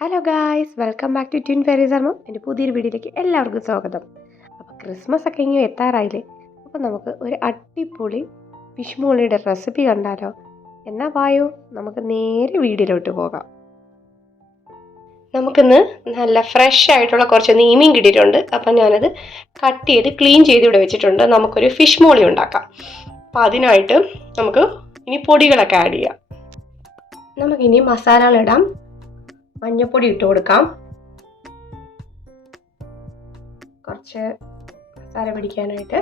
Hello guys, welcome back to twin fairies അർമം. എൻ്റെ പുതിയൊരു വീഡിയോയിലേക്ക് എല്ലാവർക്കും സ്വാഗതം. അപ്പോൾ ക്രിസ്മസ് ഒക്കെ ഇങ്ങനെ എത്താറായില്ലേ? അപ്പോൾ നമുക്ക് ഒരു അടിപൊളി ഫിഷ് മോളിയുടെ റെസിപ്പി കണ്ടാലോ? എന്നാൽ വായോ, നമുക്ക് നേരെ വീഡിയോയിലോട്ട് പോകാം. നമുക്കിന്ന് നല്ല ഫ്രഷ് ആയിട്ടുള്ള കുറച്ച് നെയ്മീൻ കിട്ടിയിട്ടുണ്ട്. അപ്പം ഞാനത് കട്ട് ചെയ്ത് ക്ലീൻ ചെയ്ത് ഇവിടെ വെച്ചിട്ടുണ്ട്. നമുക്കൊരു ഫിഷ് മോളി ഉണ്ടാക്കാം. അപ്പോൾ അതിനായിട്ട് നമുക്ക് ഇനി പൊടികളൊക്കെ ആഡ് ചെയ്യാം. നമുക്കിനി മസാലകളിടാം. മഞ്ഞപ്പൊടി ഇട്ട് കൊടുക്കാം, കുറച്ച് മസാല പിടിക്കാനായിട്ട്.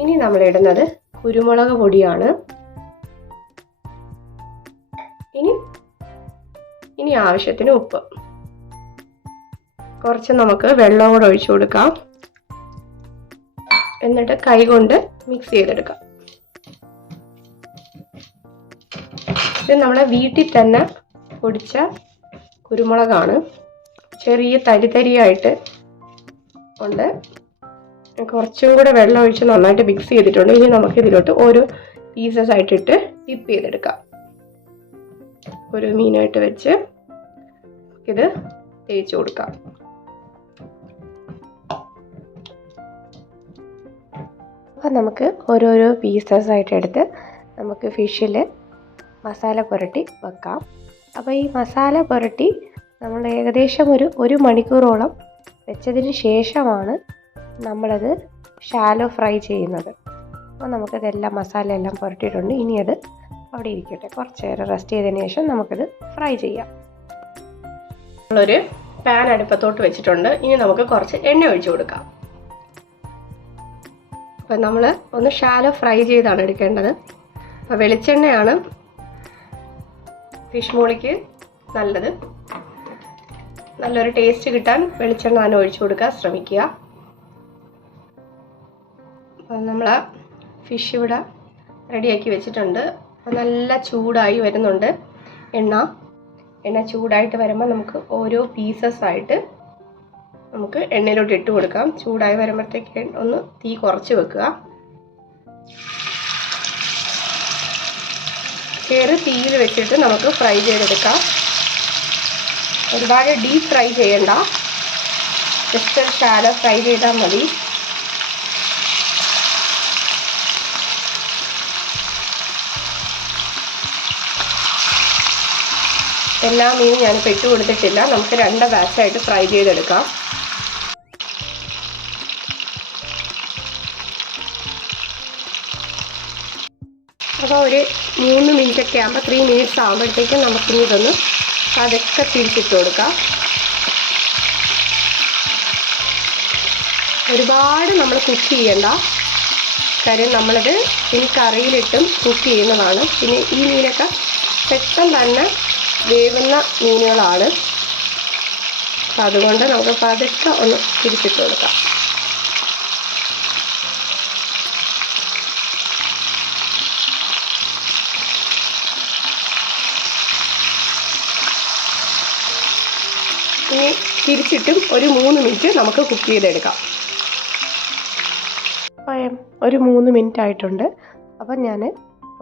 ഇനി നമ്മൾ ഇടുന്നത് കുരുമുളക് പൊടിയാണ്. ഇനി ആവശ്യത്തിന് ഉപ്പ്. കുറച്ച് നമുക്ക് വെള്ളം കൂടെ ഒഴിച്ചു കൊടുക്കാം. എന്നിട്ട് കൈ കൊണ്ട് മിക്സ് ചെയ്തെടുക്കാം. ഇത് നമ്മളെ വീട്ടിൽ തന്നെ പൊടിച്ച കുരുമുളകാണ്. ചെറിയ തരിതരിയായിട്ട് ഉണ്ട്. കുറച്ചും കൂടെ വെള്ളം ഒഴിച്ച് നന്നായിട്ട് മിക്സ് ചെയ്തിട്ടുണ്ട്. ഇനി നമുക്ക് ഇതിലോട്ട് ഓരോ പീസസ് ആയിട്ടിട്ട് ഡിപ്പ് ചെയ്തെടുക്കാം. ഒരു മീനായിട്ട് വെച്ച് ഇത് തേച്ച് കൊടുക്കാം. അപ്പം നമുക്ക് ഓരോരോ പീസസ് ആയിട്ട് എടുത്ത് നമുക്ക് ഫിഷിൽ മസാല പുരട്ടി വെക്കാം. അപ്പോൾ ഈ മസാല പുരട്ടി നമ്മൾ ഏകദേശം ഒരു മണിക്കൂറോളം വെച്ചതിന് ശേഷമാണ് നമ്മളത് ഷാലോ ഫ്രൈ ചെയ്യുന്നത്. അപ്പോൾ നമുക്കതെല്ലാം മസാല എല്ലാം പുരട്ടിയിട്ടുണ്ട്. ഇനി അത് അവിടെ ഇരിക്കട്ടെ. കുറച്ച് നേരം റെസ്റ്റ് ചെയ്തതിന് ശേഷം നമുക്കത് ഫ്രൈ ചെയ്യാം. നമ്മളൊരു പാൻ അടുപ്പത്തോട്ട് വെച്ചിട്ടുണ്ട്. ഇനി നമുക്ക് കുറച്ച് എണ്ണ ഒഴിച്ചു കൊടുക്കാം. അപ്പം നമ്മൾ ഒന്ന് ഷാലോ ഫ്രൈ ചെയ്താണ് എടുക്കേണ്ടത്. അപ്പോൾ വെളിച്ചെണ്ണയാണ് ഫിഷ് മോളിക്ക് നല്ലത്. നല്ലൊരു ടേസ്റ്റ് കിട്ടാൻ വെളിച്ചെണ്ണ തന്നെ ഒഴിച്ചു കൊടുക്കാൻ ശ്രമിക്കുക. അപ്പം നമ്മൾ ഫിഷ് ഇവിടെ റെഡിയാക്കി വെച്ചിട്ടുണ്ട്. അപ്പം നല്ല ചൂടായി വരുന്നുണ്ട് എണ്ണ ചൂടായിട്ട് വരുമ്പോൾ നമുക്ക് ഓരോ പീസസ് ആയിട്ട് നമുക്ക് എണ്ണയിലോട്ട് ഇട്ട് കൊടുക്കാം. ചൂടായി വരുമ്പോഴത്തേക്ക് ഒന്ന് തീ കുറച്ച് വെക്കുക. ചെറു തീയിൽ വെച്ചിട്ട് നമുക്ക് ഫ്രൈ ചെയ്തെടുക്കാം. ഒരുപാട് ഡീപ്പ് ഫ്രൈ ചെയ്യണ്ട, ജസ്റ്റ് ഒരു ഷാലോ ഫ്രൈ ചെയ്താൽ മതി. എല്ലാ മീനും ഞാനിപ്പോൾ ഇട്ട് കൊടുത്തിട്ടില്ല. നമുക്ക് 2 ബാച്ചായിട്ട് ഫ്രൈ ചെയ്തെടുക്കാം. അപ്പോൾ ഒരു 3 മിനിറ്റൊക്കെ ആകുമ്പോൾ 3 മിനിറ്റ്സ് ആകുമ്പോഴത്തേക്കും നമുക്കിനി ഇതൊന്ന് അതൊക്കെ തിരിച്ചിട്ട് കൊടുക്കാം. ഒരുപാട് നമ്മൾ കുക്ക് ചെയ്യണ്ട, കാര്യം നമ്മളത് ഈ കറിയിലിട്ടും കുക്ക് ചെയ്യുന്നതാണ്. പിന്നെ ഈ മീനൊക്കെ പെട്ടെന്ന് തന്നെ വേവുന്ന മീനുകളാണ്. അപ്പം അതുകൊണ്ട് നമുക്ക് പതുക്കെ ഒന്ന് തിരിച്ചിട്ട് കൊടുക്കാം. ഇനി തിരിച്ചിട്ടും ഒരു 3 മിനിറ്റ് നമുക്ക് കുക്ക് ചെയ്തെടുക്കാം. ഒരു 3 മിനിറ്റ് ആയിട്ടുണ്ട്. അപ്പം ഞാൻ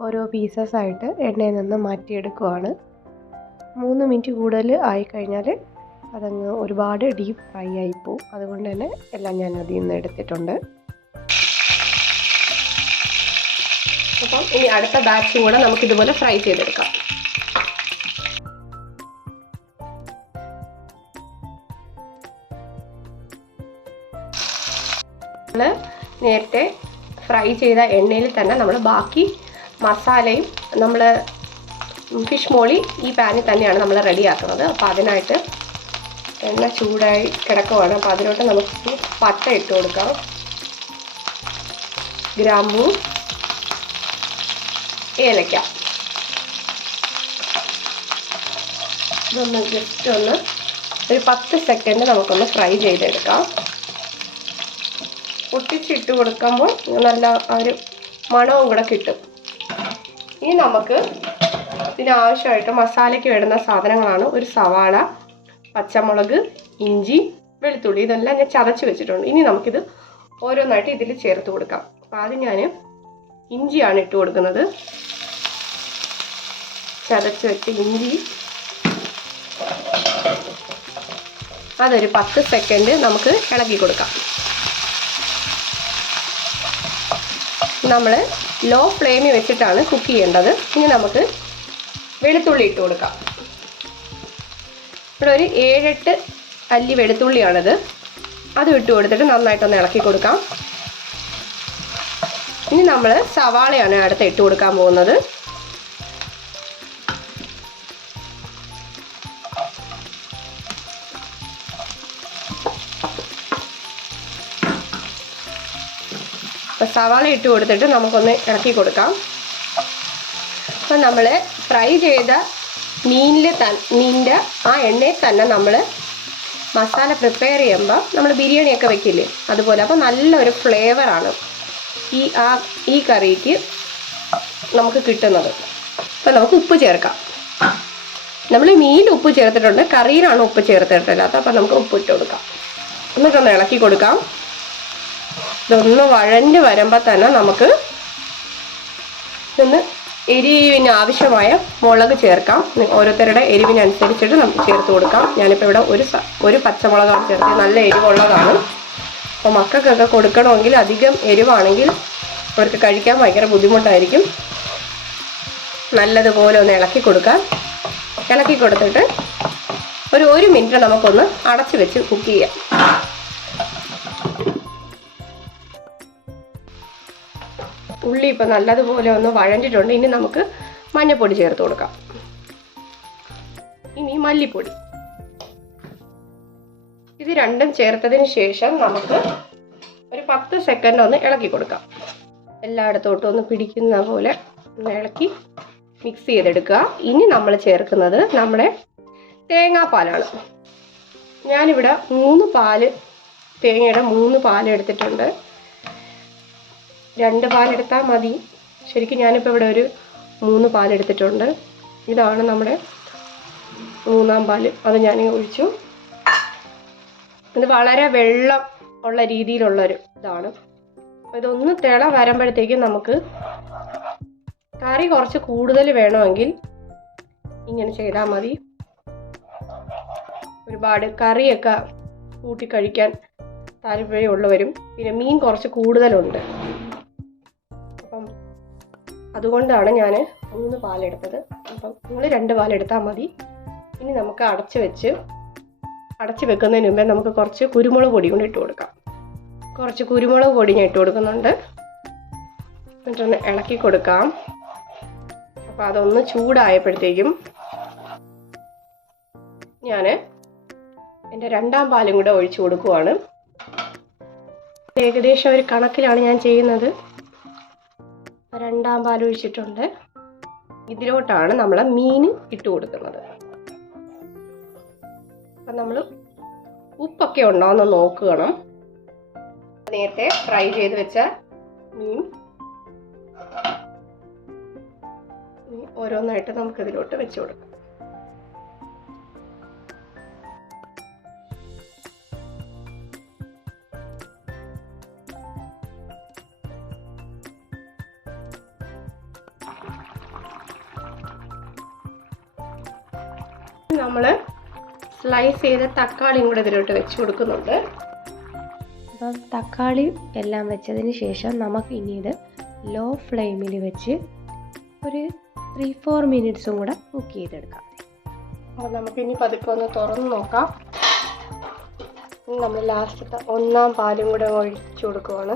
ഓരോ പീസസ് ആയിട്ട് എണ്ണയിൽ നിന്ന് മാറ്റിയെടുക്കുവാണ്. 3 മിനിറ്റ് കൂടുതൽ ആയിക്കഴിഞ്ഞാൽ അതങ്ങ് ഒരുപാട് ഡീപ്പ് ഫ്രൈ ആയിപ്പോവും. അതുകൊണ്ട് തന്നെ എല്ലാം ഞാൻ അതിൽ നിന്ന് എടുത്തിട്ടുണ്ട്. അപ്പം ഇനി അടുത്ത ബാച്ചും കൂടെ നമുക്കിതുപോലെ ഫ്രൈ ചെയ്തെടുക്കാം. നേരത്തെ ഫ്രൈ ചെയ്ത എണ്ണയിൽ തന്നെ നമ്മൾ ബാക്കി മസാലയും നമ്മൾ ഫിഷ് മോളി ഈ പാനിൽ തന്നെയാണ് നമ്മൾ റെഡിയാക്കുന്നത്. അപ്പോൾ അതിനായിട്ട് എണ്ണ ചൂടായി കിടക്കുവാണ്. അപ്പോൾ അതിലോട്ട് നമുക്ക് പട്ട ഇട്ട് കൊടുക്കാം, ഗ്രാമ്പൂ, ഏലക്ക. ഇതൊന്ന് ജസ്റ്റ് ഒന്ന് ഒരു 10 സെക്കൻഡ് നമുക്കൊന്ന് ഫ്രൈ ചെയ്തെടുക്കാം. പൊട്ടിച്ചിട്ട് കൊടുക്കുമ്പോൾ നല്ല ഒരു മണവും കൂടെ കിട്ടും. ഇനി നമുക്ക് ഇതിനാവശ്യമായിട്ട് മസാലയ്ക്ക് വേണ്ടുന്ന സാധനങ്ങളാണ് ഒരു സവാള, പച്ചമുളക്, ഇഞ്ചി, വെളുത്തുള്ളി. ഇതെല്ലാം ഞാൻ ചതച്ച് വെച്ചിട്ടുണ്ട്. ഇനി നമുക്കിത് ഓരോന്നായിട്ട് ഇതിൽ ചേർത്ത് കൊടുക്കാം. അപ്പോൾ ആദ്യം ഞാൻ ഇഞ്ചിയാണ് ഇട്ട് കൊടുക്കുന്നത്. ചതച്ച് വെച്ച് ഇഞ്ചി അതൊരു 10 സെക്കൻഡ് നമുക്ക് ഇളക്കി കൊടുക്കാം. നമ്മൾ ലോ ഫ്ലെയിമിൽ വെച്ചിട്ടാണ് കുക്ക് ചെയ്യേണ്ടത്. ഇനി നമുക്ക് വെളുത്തുള്ളി ഇട്ട് കൊടുക്കാം. ഇവിടെ ഒരു 7-8 അല്ലി വെളുത്തുള്ളിയാണിത്. അത് ഇട്ട് കൊടുത്തിട്ട് നന്നായിട്ടൊന്ന് ഇളക്കി കൊടുക്കാം. ഇനി നമ്മൾ സവാളയാണ് അടുത്ത് ഇട്ട് കൊടുക്കാൻ പോകുന്നത്. അപ്പോൾ സവാള ഇട്ട് കൊടുത്തിട്ട് നമുക്കൊന്ന് ഇളക്കി കൊടുക്കാം. അപ്പം നമ്മൾ ഫ്രൈ ചെയ്ത മീനിൻ്റെ ആ എണ്ണയിൽ തന്നെ നമ്മൾ മസാല പ്രിപ്പയർ ചെയ്യുമ്പോൾ നമ്മൾ ബിരിയാണിയൊക്കെ വെക്കില്ലേ, അതുപോലെ. അപ്പോൾ നല്ലൊരു ഫ്ലേവറാണ് ഈ കറിക്ക് നമുക്ക് കിട്ടുന്നത്. അപ്പോൾ നമുക്ക് ഉപ്പ് ചേർക്കാം. നമ്മൾ മീനിൽ ഉപ്പ് ചേർത്തിട്ടുണ്ട്, കറിയിലാണ് ഉപ്പ് ചേർത്തിട്ടില്ലാത്ത. അപ്പോൾ നമുക്ക് ഉപ്പ് ഇട്ട് കൊടുക്കാം. എന്നിട്ടൊന്ന് ഇളക്കി കൊടുക്കാം. ഇതൊന്ന് വഴഞ്ഞ് വരുമ്പോൾ തന്നെ നമുക്ക് ഇതൊന്ന് എരിവിന് ആവശ്യമായ മുളക് ചേർക്കാം. ഓരോരുത്തരുടെ എരിവിനനുസരിച്ചിട്ട് നമുക്ക് ചേർത്ത് കൊടുക്കാം. ഞാനിപ്പോൾ ഇവിടെ ഒരു പച്ചമുളകാണ് ചേർത്തത്. നല്ല എരിവുള്ളതാണ്. അപ്പോൾ മക്കൾക്കൊക്കെ കൊടുക്കണമെങ്കിൽ അധികം എരിവാണെങ്കിൽ അവർക്ക് കഴിക്കാൻ ഭയങ്കര ബുദ്ധിമുട്ടായിരിക്കും. നല്ലതുപോലെ ഒന്ന് ഇളക്കി കൊടുക്കാം. ഇളക്കി കൊടുത്തിട്ട് ഒരു മിനിറ്റ് നമുക്കൊന്ന് അടച്ചു വെച്ച് കുക്ക് ചെയ്യാം. ഉള്ളി ഇപ്പം നല്ലതുപോലെ ഒന്ന് വഴഞ്ഞിട്ടുണ്ട്. ഇനി നമുക്ക് മഞ്ഞൾപ്പൊടി ചേർത്ത് കൊടുക്കാം. ഇനി മല്ലിപ്പൊടി. ഇത് രണ്ടും ചേർത്തതിന് ശേഷം നമുക്ക് ഒരു 10 സെക്കൻഡ് ഒന്ന് ഇളക്കി കൊടുക്കാം. എല്ലായിടത്തോട്ടും ഒന്ന് പിടിക്കുന്ന പോലെ ഒന്ന് ഇളക്കി മിക്സ് ചെയ്തെടുക്കുക. ഇനി നമ്മൾ ചേർക്കുന്നത് നമ്മുടെ തേങ്ങാപ്പാലാണ്. ഞാനിവിടെ 3 പാല്, തേങ്ങയുടെ 3 പാല് എടുത്തിട്ടുണ്ട്. 2 പാലെടുത്താൽ മതി. ശരിക്കും ഞാനിപ്പോൾ ഇവിടെ ഒരു 3 പാലെടുത്തിട്ടുണ്ട്. ഇതാണ് നമ്മുടെ 3-ാം പാല്. അത് ഞാൻ ഒഴിച്ചു. ഇത് വളരെ വെള്ളം ഉള്ള രീതിയിലുള്ളൊരു ഇതാണ്. ഇതൊന്ന് തിള വരുമ്പോഴത്തേക്കും നമുക്ക് കറി കുറച്ച് കൂടുതൽ വേണമെങ്കിൽ ഇങ്ങനെ ചെയ്താൽ മതി. ഒരുപാട് കറിയൊക്കെ കൂട്ടി കഴിക്കാൻ താല്പര്യമുള്ളവരും, പിന്നെ മീൻ കുറച്ച് കൂടുതലുണ്ട്, അപ്പം അതുകൊണ്ടാണ് ഞാൻ 3 പാലെടുത്തത്. അപ്പം നിങ്ങൾ 2 പാലെടുത്താൽ മതി. ഇനി നമുക്ക് അടച്ച് വെക്കുന്നതിന് മുമ്പേ നമുക്ക് കുറച്ച് കുരുമുളക് പൊടി കൊണ്ട് ഇട്ട് കൊടുക്കാം. കുറച്ച് കുരുമുളക് പൊടി ഞാൻ ഇട്ട് കൊടുക്കുന്നുണ്ട്. എന്നിട്ടൊന്ന് ഇളക്കി കൊടുക്കാം. അപ്പം അതൊന്ന് ചൂടായപ്പോഴത്തേക്കും ഞാൻ എൻ്റെ 2-ാം പാലും കൂടെ ഒഴിച്ചു കൊടുക്കുവാണ്. ഏകദേശം ഒരു കണക്കിലാണ് ഞാൻ ചെയ്യുന്നത്. 2-ാം പാൽ ഒഴിച്ചിട്ടുണ്ട്. ഇതിലോട്ടാണ് നമ്മൾ മീൻ ഇട്ട് കൊടുക്കുന്നത്. അപ്പം നമ്മൾ ഉപ്പൊക്കെ ഉണ്ടോ എന്ന് നോക്കണം. നേരത്തെ ഫ്രൈ ചെയ്ത് വെച്ച മീൻ ഓരോന്നായിട്ട് നമുക്ക് ഇതിലോട്ട് വെച്ച് കൊടുക്കാം. നമ്മൾ സ്ലൈസ് ചെയ്ത തക്കാളിയും കൂടെ ഇതിലോട്ട് വെച്ച് കൊടുക്കുന്നുണ്ട്. അപ്പം തക്കാളി എല്ലാം വെച്ചതിന് ശേഷം നമുക്ക് ഇനി ഇത് ലോ ഫ്ലെയിമിൽ വെച്ച് ഒരു 3-4 മിനിറ്റ്സും കൂടെ കുക്ക് ചെയ്തെടുക്കാം. അപ്പോൾ നമുക്കിനി പതുക്കെ ഒന്ന് തുറന്ന് നോക്കാം. നമ്മൾ ലാസ്റ്റത്തെ 1-ാം പാലും കൂടെ ഒഴിച്ചു കൊടുക്കുവാണ്.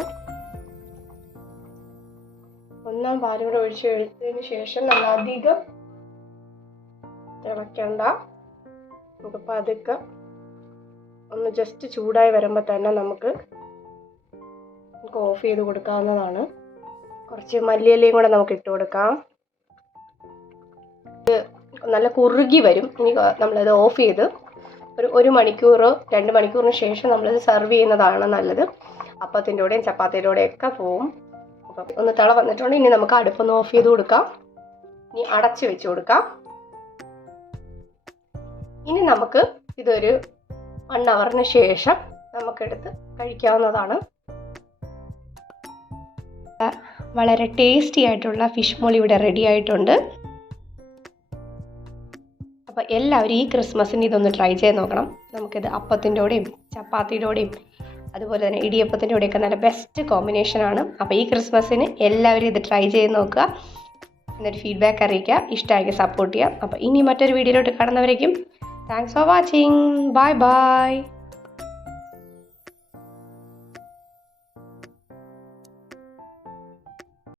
1-ാം പാലും കൂടെ ഒഴിച്ച് കഴിഞ്ഞതിന് ശേഷം നമ്മൾ അധികം തിളയ്ക്കണ്ട. നമുക്ക് പതുക്കെ ഒന്ന് ജസ്റ്റ് ചൂടായി വരുമ്പോൾ തന്നെ നമുക്ക് ഓഫ് ചെയ്ത് കൊടുക്കാവുന്നതാണ്. കുറച്ച് മല്ലിയിലയും കൂടെ നമുക്ക് ഇട്ട് കൊടുക്കാം. നല്ല കുറുകി വരും. ഇനി നമ്മളത് ഓഫ് ചെയ്ത് ഒരു 1 മണിക്കൂറോ 2 മണിക്കൂറിന് ശേഷം നമ്മളിത് സെർവ് ചെയ്യുന്നതാണ് നല്ലത്. അപ്പത്തിൻ്റെ കൂടെയും ചപ്പാത്തിയുടെ കൂടെയൊക്കെ പോവും. അപ്പം ഒന്ന് തിള വന്നിട്ടുണ്ട്. ഇനി നമുക്ക് അടുപ്പൊന്ന് ഓഫ് ചെയ്ത് കൊടുക്കാം. ഇനി അടച്ച് വെച്ച് കൊടുക്കാം. ഇനി നമുക്ക് ഇതൊരു 1 അവറിന് ശേഷം നമുക്കെടുത്ത് കഴിക്കാവുന്നതാണ്. വളരെ ടേസ്റ്റി ആയിട്ടുള്ള ഫിഷ് മോളി ഇവിടെ റെഡി ആയിട്ടുണ്ട്. അപ്പോൾ എല്ലാവരും ഈ ക്രിസ്മസിന് ഇതൊന്ന് ട്രൈ ചെയ്ത് നോക്കണം. നമുക്കിത് അപ്പത്തിൻ്റെ കൂടെയും ചപ്പാത്തിയുടെ കൂടെയും അതുപോലെ തന്നെ ഇടിയപ്പത്തിൻ്റെ കൂടെയൊക്കെ നല്ല ബെസ്റ്റ് കോമ്പിനേഷനാണ്. അപ്പോൾ ഈ ക്രിസ്മസിന് എല്ലാവരും ഇത് ട്രൈ ചെയ്ത് നോക്കുക, എന്നിട്ട് ഫീഡ്ബാക്ക് അറിയിക്കുക, ഇഷ്ടമാക്കി സപ്പോർട്ട് ചെയ്യുക. അപ്പോൾ ഇനി മറ്റൊരു വീഡിയോയിലോട്ട് കാണുന്നവരേക്കും thanks for watching. Bye by.